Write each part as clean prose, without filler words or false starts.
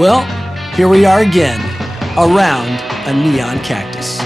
Well, here we are again, around a neon cactus.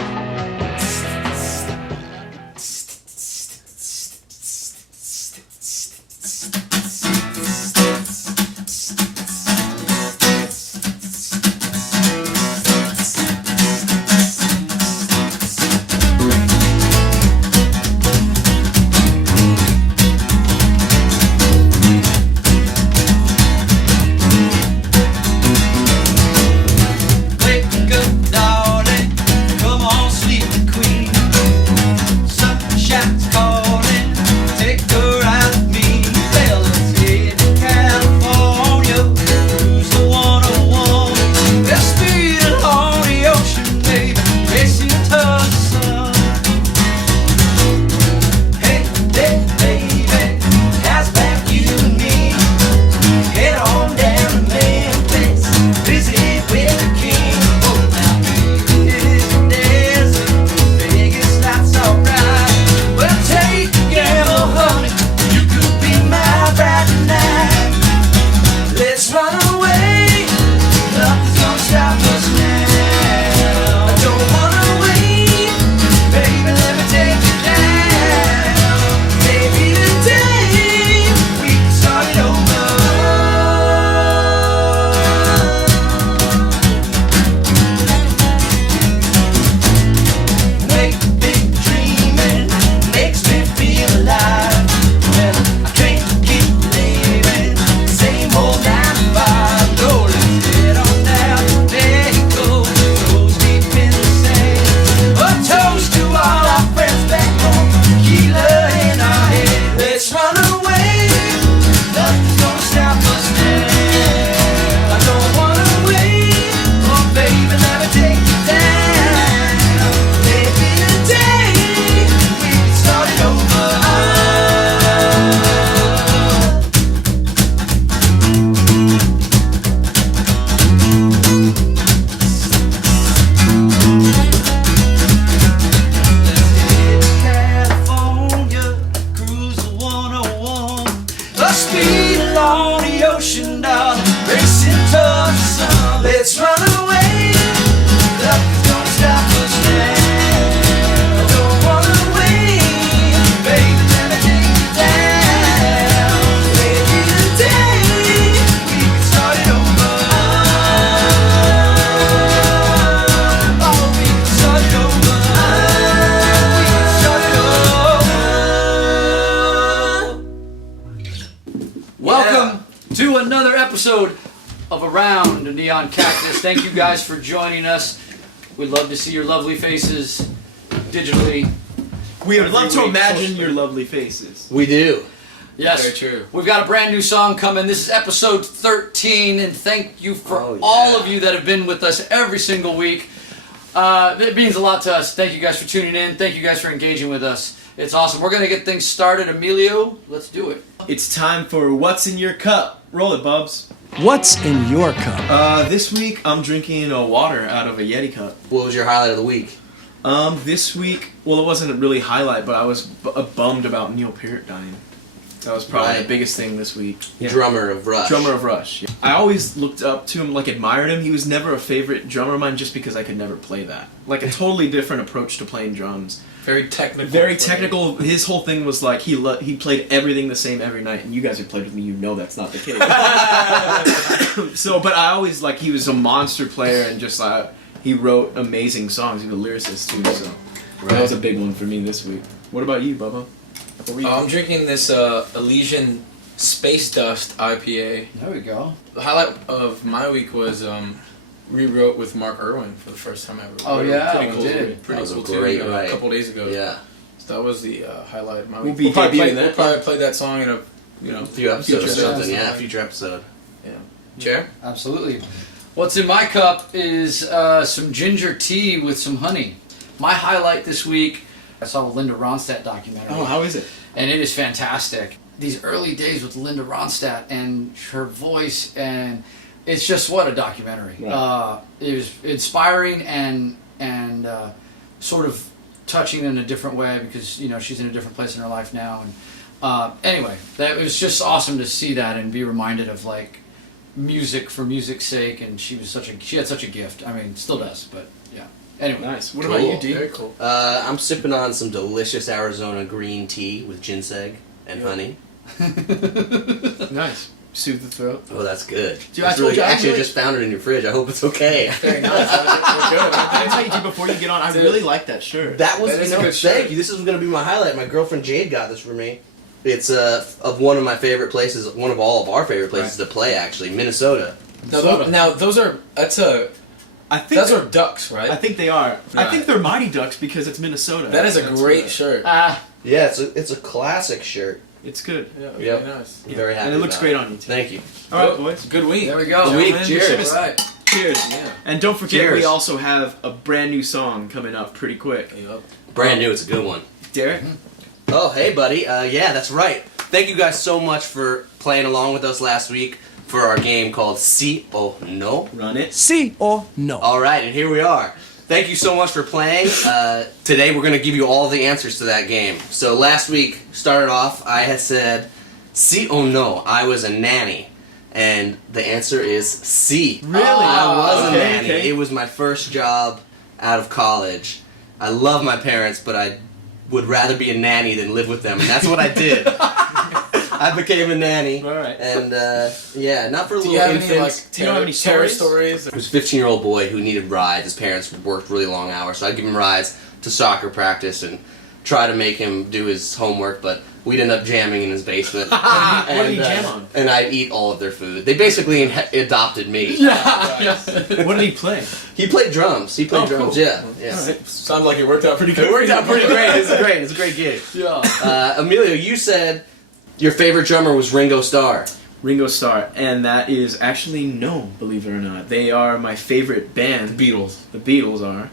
Of Around a Neon Cactus. Thank you guys for joining us. We'd love to see your lovely faces digitally. We would love to imagine your lovely faces. We do. Yes. Very true. We've got a brand new song coming. This is episode 13, and thank you for all of you that have been with us every single week. It means a lot to us. Thank you guys for tuning in. Thank you guys for engaging with us. It's awesome. We're going to get things started. Emilio, let's do it. It's time for What's in Your Cup. Roll it, Bubs. What's in your cup? This week I'm drinking water out of a Yeti cup. What was your highlight of the week? This week, well, it wasn't a really highlight, but I was bummed about Neil Peart dying. That was probably the biggest thing this week. Yeah. Drummer of Rush. Drummer of Rush. Yeah. I always looked up to him, like admired him. He was never a favorite drummer of mine just because I could never play that. Like a totally different approach to playing drums. Very technical. Very technical. His whole thing was like he played everything the same every night, and you guys who played with me, you know that's not the case. But I always he was a monster player, and just he wrote amazing songs. He was a lyricist too, so that was a big one for me this week. What about you, Bubba? I'm drinking this Elysian Space Dust IPA. There we go. The highlight of my week was rewrote with Mark Irwin for the first time ever. Oh yeah, pretty cool. Did. Pretty cool too. A couple days ago. Yeah. So that was the highlight of my week. We'll probably play that song in a few episodes or something. Yeah, future episode. Yeah. Chair? Absolutely. What's in my cup is some ginger tea with some honey. My highlight this week, I saw the Linda Ronstadt documentary. Oh, how is it? And it is fantastic. These early days with Linda Ronstadt and her voice, and it's just what a documentary. Right. It was inspiring and sort of touching in a different way because she's in a different place in her life now. And anyway, it was just awesome to see that and be reminded of music for music's sake, and she had such a gift. I mean, still does, but yeah. Anyway, Nice. What Cool. about you, D? Very cool. I'm sipping on some delicious Arizona green tea with ginseng and honey. Nice. Soothe the throat. Oh, that's good. Dude, I It's told really, you, I actually, I really- just found it in your fridge. I hope it's okay. Very nice. We're good. I tell you, D, before you get on, I Dude. really like that shirt. That was, That is you a know, good shirt. thank you. This is going to be my highlight. My girlfriend Jade got this for me. It's of one of my favorite places, one of all of our favorite places to play, actually, Minnesota. Now those are I think those are ducks, right? I think they are. I Right. think they're Mighty Ducks because it's Minnesota. that is a That's great what- shirt. Yeah, it's a classic shirt. It's good. Yeah, Yep. very nice. I'm very happy And it looks about great on you too. Thank you. All right, boys. Good week. there we go. Good week. man. Cheers. All right. Cheers. Yeah. And don't forget, Cheers. we also have a brand new song coming up pretty quick. Yep. Brand new. It's a good one. Derek? Oh, hey, buddy. Yeah, that's right. Thank you guys so much for playing along with us last week for our game called See or No. Run it. See or no? All right, and here we are. Thank you so much for playing. Today we're going to give you all the answers to that game. So last week, started off, I had said, See or no, I was a nanny. And the answer is C. Really? I was Okay, a nanny. okay. It was my first job out of college. I love my parents, but I would rather be a nanny than live with them, and that's what I did. I became a nanny. All right. And, yeah, not for Do little you have any infants. like Do you know any terror stories? stories? It was a 15-year-old boy who needed rides. His parents worked really long hours, so I'd give him rides to soccer practice and try to make him do his homework, but we'd end up jamming in his basement. What did he jam on? And I'd eat all of their food. They basically adopted me. Yeah. What did he play? He played drums. He played Oh, drums, cool. yeah. Yeah. All right. Sounds like it worked out pretty good. It worked out pretty great. It's great. It's a great gig. Yeah. Emilio, you said your favorite drummer was Ringo Starr. Ringo Starr, and that is actually no, believe it or not. They are my favorite band. Beatles. The Beatles are.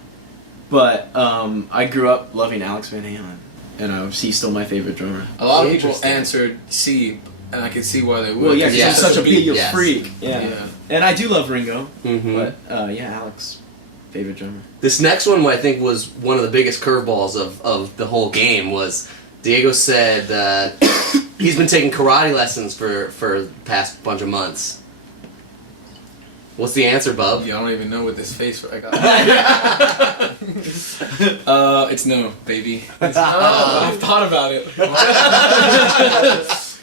But I grew up loving Alex Van Halen, and he's still my favorite drummer. A lot of people Interesting. answered C, and I could see why they would. Well, yeah, 'cause because Yeah. he's such a Beatles Yes. freak. Yeah. Yeah. And I do love Ringo, Mm-hmm. but yeah, Alex, favorite drummer. This next one, I think, was one of the biggest curveballs of the whole game. Was Diego said he's been taking karate lessons for the past bunch of months. What's the answer, Bub? Yeah, I don't even know what this face I got. It's no, baby. I've thought about it.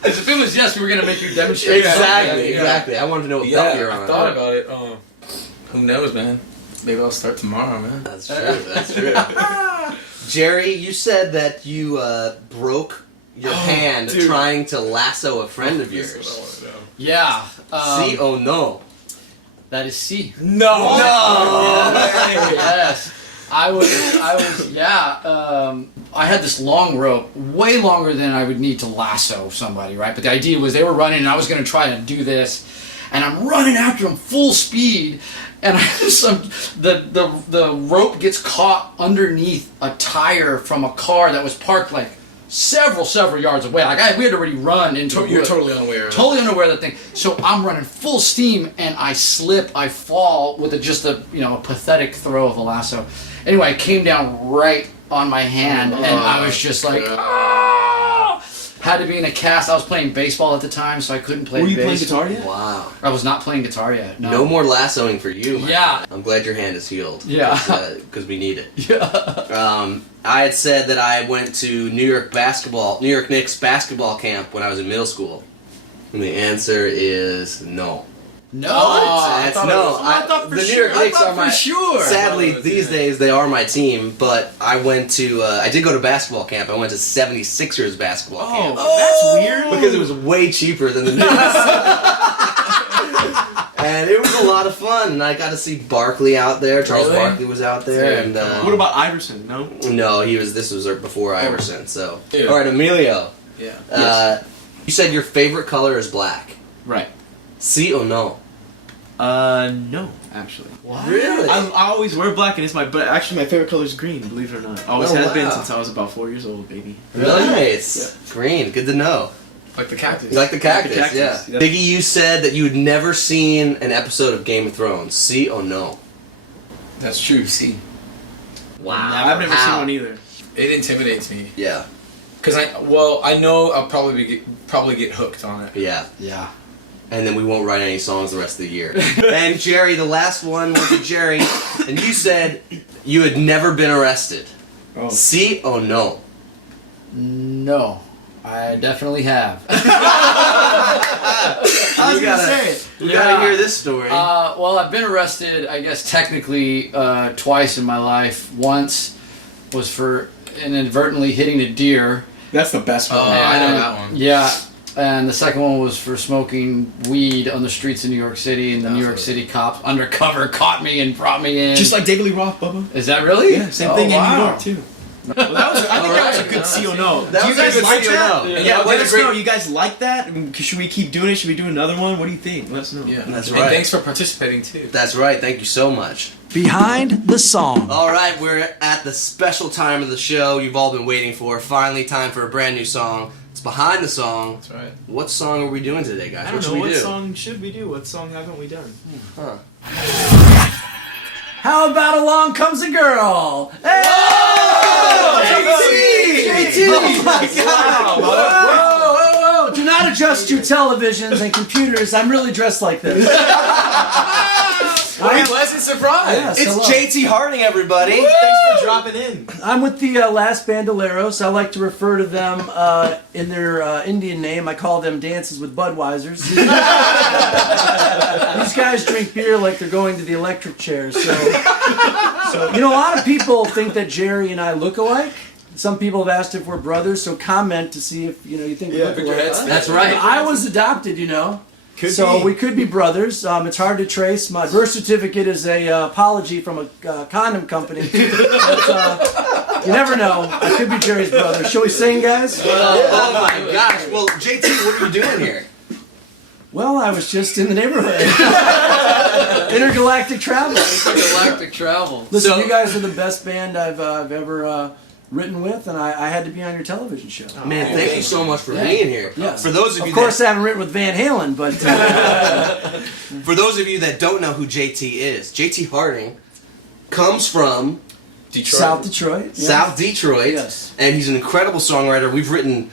Because if it was yes, we were gonna make you demonstrate. Exactly, Yeah. exactly. I wanted to know what Yeah, belt you're on. I thought about it. Who knows, man? Maybe I'll start tomorrow, man. That's true. That's true. Jerry, you said that you broke your hand dude. trying to lasso a friend of This is yours. what I wanna know. Yeah. See, oh no. That is C. No! Yes. I was, I had this long rope, way longer than I would need to lasso somebody, right? But the idea was they were running and I was going to try to do this, and I'm running after them full speed, and the rope gets caught underneath a tire from a car that was parked like several yards away. Like we had already run into You're wood. totally unaware of it. Totally unaware of that thing. So I'm running full steam and I slip, I fall with just a pathetic throw of a lasso. Anyway, I came down right on my hand and I was just like, "Ah!" Had to be in a cast. I was playing baseball at the time, so I couldn't play Were you bass. playing guitar yet? Wow. I was not playing guitar yet. No more lassoing for you. my Yeah. friend. I'm glad your hand is healed. Yeah. Because we need it. Yeah. I had said that I went to New York Knicks basketball camp when I was in middle school. And the answer is no. No. That's thought it no. was- I thought for the sure. New York I Knicks thought are my. for sure. Sadly, I thought it was, these yeah. days they are my team. But I went to. I did go to basketball camp. I went to 76ers basketball camp that's weird. because it was way cheaper than the Knicks. And it was a lot of fun, and I got to see Barkley out there. Charles Really? Barkley was out there, Yeah, and What about Iverson? No. no, he was. This was before Iverson. So, Yeah. all right, Emilio. Yeah. You said your favorite color is black. Right. See or no? No, actually. Really? I always wear black, and but actually my favorite color is green. Believe it or not, always Oh, has been wow. since I was about 4 years old, baby. Nice. Green. Good to know. Like the cactus. You like the cactus? Cactus, Yeah. yeah. Biggie, you said that you had never seen an episode of Game of Thrones. See or no? That's true. See, Wow. I've never How? seen one either. it intimidates me Yeah. because I know I'll probably get hooked on it. Yeah. Yeah. and then we won't write any songs the rest of the year. And Jerry, the last one was to Jerry, and you said you had never been arrested. Oh. See or no? No, I definitely have. I was gonna say it. We gotta hear this story. Well, I've been arrested, I guess, technically twice in my life. Once was for inadvertently hitting a deer. That's the best one. Oh, I know that one. Yeah, and the second one was for smoking weed on the streets of New York City, and the New York City cops undercover caught me and brought me in. Just like David Lee Roth, Bubba. Is that really? Yeah, same thing in New wow. York too. Well, that was, I think that was a good C or no. That Do you was a guys good like C or that? no. Yeah, That let was us a great- know. You guys like that? Should we keep doing it? Should we do another one? What do you think? Let us know. Yeah, That's and right. thanks for participating too. That's right. Thank you so much. Behind the song. All right, we're at the special time of the show you've all been waiting for. Finally, time for a brand new song. It's behind the song. That's right. What song are we doing today, guys? I What don't should know. we What do? song should we do? What song haven't we done? Huh. How about Along Comes a Girl? Hey! JT! Oh my God! Whoa, whoa, whoa! Do not adjust your televisions and computers. I'm really dressed like this. What a pleasant surprise! Yes, It's hello. JT Harding, everybody. Thanks for dropping in. I'm with the last Bandoleros. I like to refer to them in their Indian name. I call them Dances with Budweisers. These guys drink beer like they're going to the electric chair. So, you know, a lot of people think that Jerry and I look alike. Some people have asked if we're brothers, so comment to see if you think we look put your alike. heads That's right. I was adopted, Could we could be brothers. It's hard to trace. My birth certificate is a apology from a condom company. But, you never know. I could be Jerry's brother. Shall we sing, guys? Oh my gosh. Well, JT, what are you doing here? Well, I was just in the neighborhood. Intergalactic travel. Galactic travel. Listen, So- you guys are the best band I've ever written with, and I had to be on your television show. Man, thank you so much for being here. Yes. For those of you Of course, I haven't written with Van Halen, but for those of you that don't know who JT is, JT Harding comes from Detroit. South Detroit. yeah. South Detroit, Yes. and he's an incredible songwriter. We've written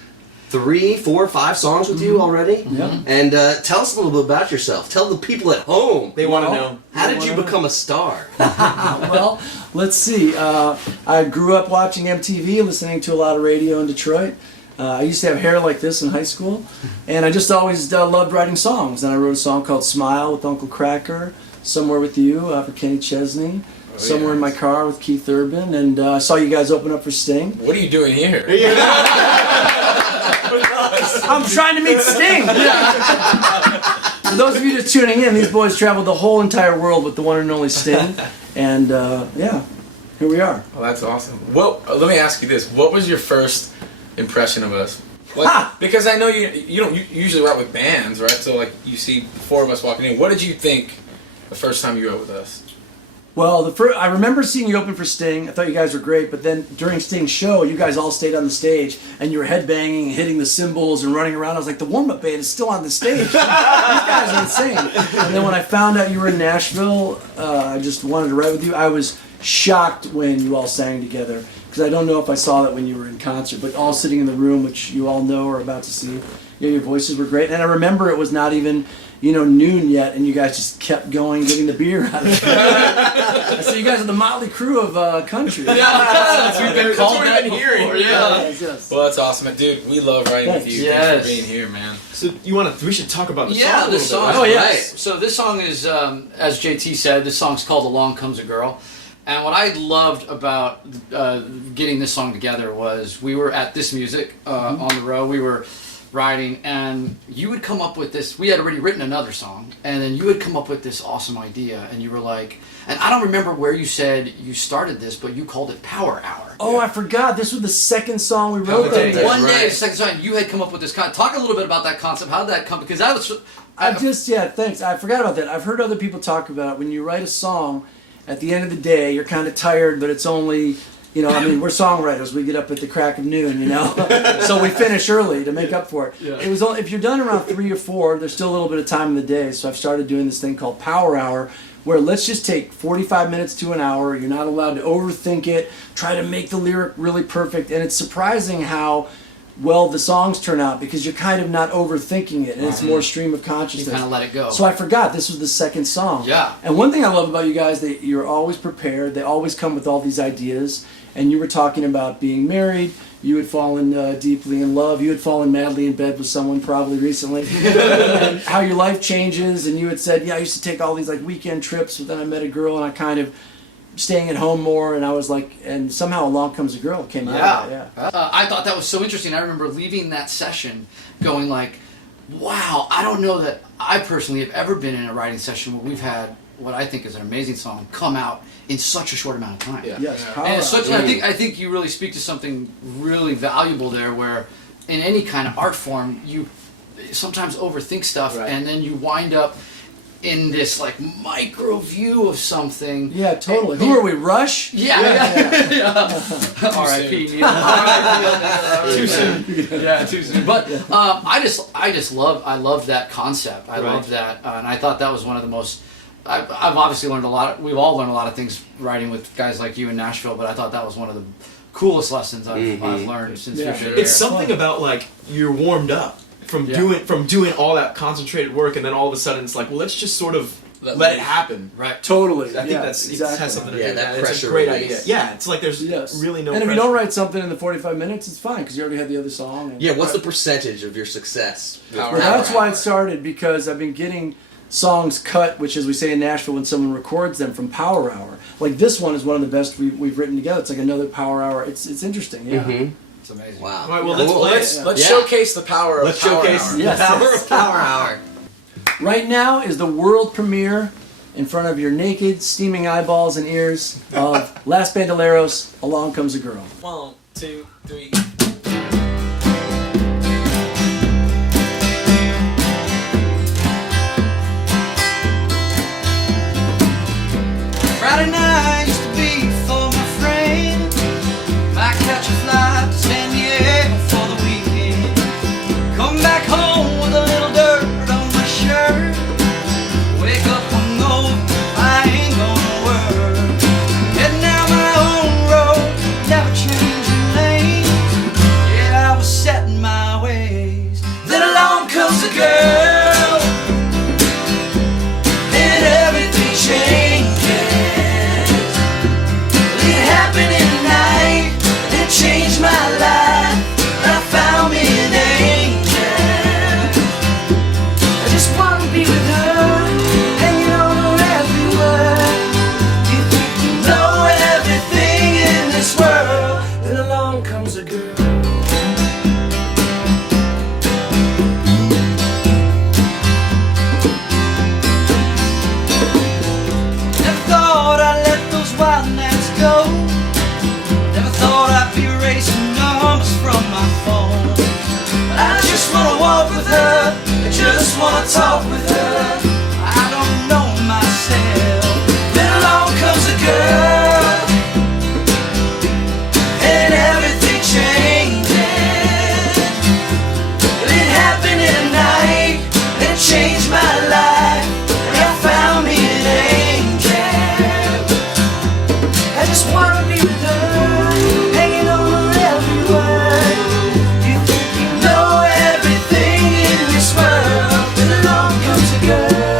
3, 4, 5 songs with you already. Yeah. And tell us a little bit about yourself. Tell the people at home. They want to Well, know. How did you become a star? Well, let's see. I grew up watching MTV, listening to a lot of radio in Detroit. I used to have hair like this in high school, and I just always loved writing songs. And I wrote a song called "Smile" with Uncle Cracker, "Somewhere with You" for Kenny Chesney, "Somewhere in My Car" with Keith Urban, and I saw you guys open up for Sting. What are you doing here? I'm trying to meet Sting. For those of you just tuning in, these boys traveled the whole entire world with the one and only Sting, and yeah, here we are. Well, that's awesome. Well, let me ask you this: what was your first impression of us? Like, Ha! because I know you don't usually write with bands, right? So like you see 4 of us walking in. What did you think the first time you wrote with us? Well, I remember seeing you open for Sting. I thought you guys were great, but then during Sting's show, you guys all stayed on the stage, and you were headbanging and hitting the cymbals and running around. I was like, the warm-up band is still on the stage. These guys are insane. And then when I found out you were in Nashville, I just wanted to write with you. I was shocked when you all sang together, because I don't know if I saw that when you were in concert, but all sitting in the room, which you all know or are about to see, your voices were great. And I remember it was not even noon yet, and you guys just kept going, getting the beer out of it. So you guys are the motley crew of country. We've been called that before. Yeah. Yes. Well, that's awesome, dude. We love writing with you. Yes. Thanks for being here, man. So we should talk about the song. Yeah, a this little song. bit. Oh, yes. Right. So this song is, as JT said, this song's called "Along Comes a Girl." And what I loved about getting this song together was we were at This Music on the road. We were writing, and you would come up with this. We had already written another song, and then you would come up with this awesome idea, and you were like, and I don't remember where you said you started this, but you called it Power Hour. Oh, I forgot. This was the second song we wrote that That's day. One day, right. the second song, you had come up with this concept. Talk a little bit about that concept. How did that come? Because that was. Thanks. I forgot about that. I've heard other people talk about it. When you write a song, at the end of the day, you're kind of tired, but it's only, we're songwriters. We get up at the crack of noon, so we finish early to make up for it. Yeah. It was only, if you're done around 3 or 4, there's still a little bit of time in the day. So I've started doing this thing called Power Hour, where let's just take 45 minutes to an hour. You're not allowed to overthink it. Try to make the lyric really perfect, and it's surprising how well the songs turn out, because you're kind of not overthinking it, and it's more stream of You consciousness. kind of let it go. So I forgot this was the second song. Yeah. And one thing I love about you guys, that you're always prepared. They always come with all these ideas. And you were talking about being married. You had fallen deeply in love. You had fallen madly in bed with someone probably recently. And how your life changes. And you had said, yeah, I used to take all these like weekend trips, but then I met a girl and I kind of staying at home more. And I was like, and somehow Along Comes a Girl came out of that. Yeah. I thought that was so interesting. I remember leaving that session going like, wow, I don't know that I personally have ever been in a writing session where we've had what I think is an amazing song come out in such a short amount of time. Yeah. Yes. Power And it's such, Hour. I think you really speak to something really valuable there, where in any kind of art form, you sometimes overthink stuff, Right. and then you wind up in this like micro view of something. Yeah, totally. Who are we, Rush? Yeah. R.I.P. Too soon. Yeah, too soon. But I love that concept. I love that, and I thought that was one of the most. I've obviously learned a lot. We've all learned a lot of things writing with guys like you in Nashville, but I thought that was one of the coolest lessons I've learned since we've been here. It's something about like you're warmed up from doing all that concentrated work, and then all of a sudden it's like, well, let's just sort of let it happen. Right. Totally. I think it has something to do with that that. It's pressure a great release. idea. Yeah, it's like there's really no. And if pressure. you don't write something in the 45 minutes, it's fine, because you already had the other song. And Yeah, what's the percentage of your success? Power Well, that's Hour. why it started, because I've been getting songs cut, which, as we say in Nashville, when someone records them, from Power Hour. Like this one is one of the best we've written together. It's like another Power Hour. It's interesting. Yeah. It's amazing. Wow. All right, well, let's play it. Let's Yeah. showcase the power of Let's Power showcase Hour. the Yes, power yes. of Power Hour. Right now is the world premiere in front of your naked, steaming eyeballs and ears of Last Bandoleros, Along Comes a Girl. 1, 2, 3. Friday night used to be for my friend. Might catch a flight to San Diego for the weekend. Come back home with a little dirt on my shirt. Wake up hungover, I ain't gonna work. Heading down my own road, never changing lanes. Yeah, I was set in my ways. Then along comes a girl, and everything changes. It happened in the night, it changed my life. I found me an angel. I just wanna be with her, hanging on her every word. You think you know everything in this world, then along comes a girl. Never thought I'd let those wild nights go. Never thought I'd be erasing numbers from my phone. I just wanna walk with her, I just wanna talk with her. I don't know myself. Then along comes a girl, and everything changes. It happened in a night, and it changed my life. And I found me an angel. I just wanna be with her, hanging on her every word. You think you know everything in this world, then along comes a girl.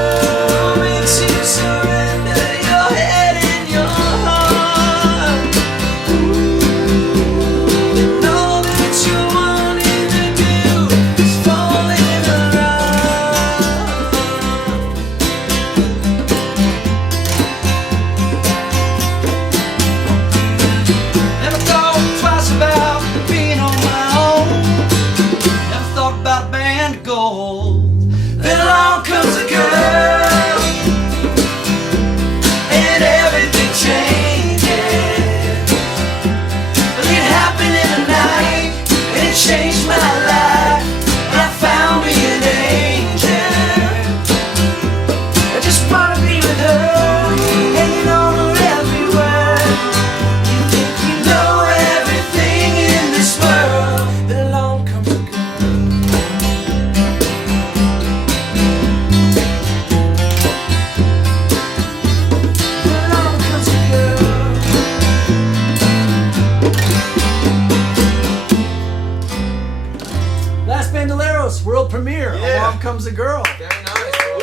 a girl. Very nice, bro.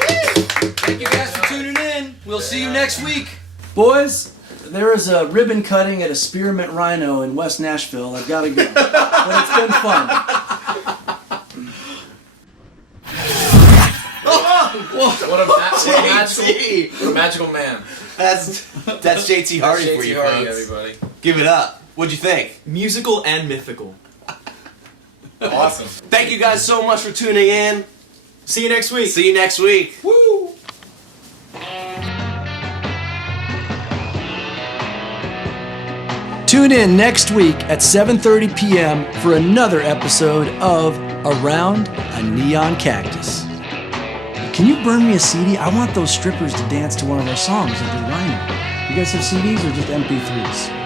Thank you guys for tuning in. We'll see you next week. Boys, there is a ribbon cutting at a Spearmint Rhino in West Nashville. I've got to go. But it's been fun. What a magical man. That's JT Hardy for you, JT Hardy, folks. everybody. Give it up. What'd you think? Musical and mythical. Awesome. Thank you guys so much for tuning in. See you next week. See you next week. Woo! Tune in next week at 7:30 p.m. for another episode of Around a Neon Cactus. Can you burn me a CD? I want those strippers to dance to one of our songs at the Rhino. You guys have CDs or just MP3s?